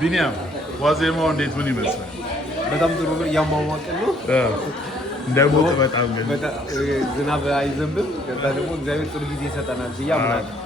ቢኒያም ዋዜማው እንዴት ምን ይመስላል? በጣም ጥሩ ነው። ያሟሟቀ ነው እንደሞት በጣም ግን ዝናብ አይዘንብም። ከዛ ደግሞ እግዚአብሔር ጥሩ ጊዜ ይሰጠናል ብዬ አምናለሁ።